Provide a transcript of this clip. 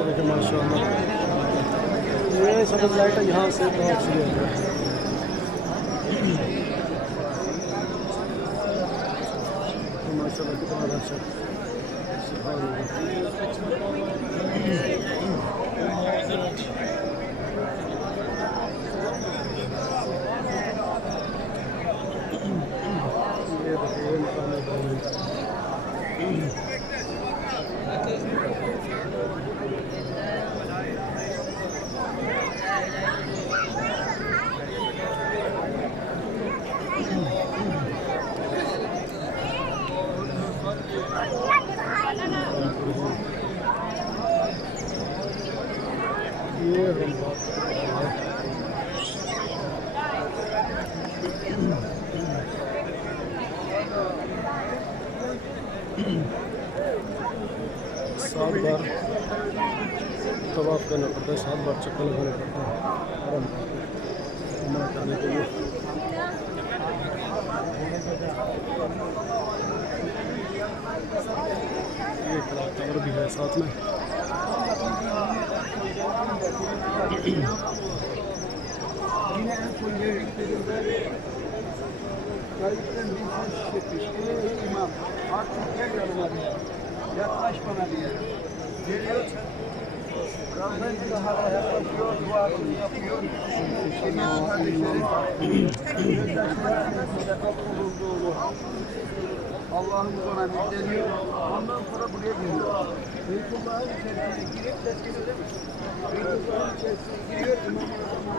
ये देखिए माशाल्लाह, ये सफेद लाइट है यहाँ से बहुत अच्छी है। माशाल्लाह कितना अच्छा सात बार तवाफ करना पड़ता है, 7 बार चक्कर लगाना पड़ता है हरम उम्रा करने के लिए। ये टावर भी है साथ में। Yaklaş bana diye. Geliyor. Rahmet Bahar'a yaklaşıyor. Duasını yapıyor. Emin kardeşlerim. Gözyaşlarının kapı bulduğunu Allah'ımız ona müjdeliyor. Ondan sonra buraya geliyor. Beytullah'ın içerisine girip ses geliyor değil mi? Beytullah'ın içerisine giriyor. İmam-ı Azam'a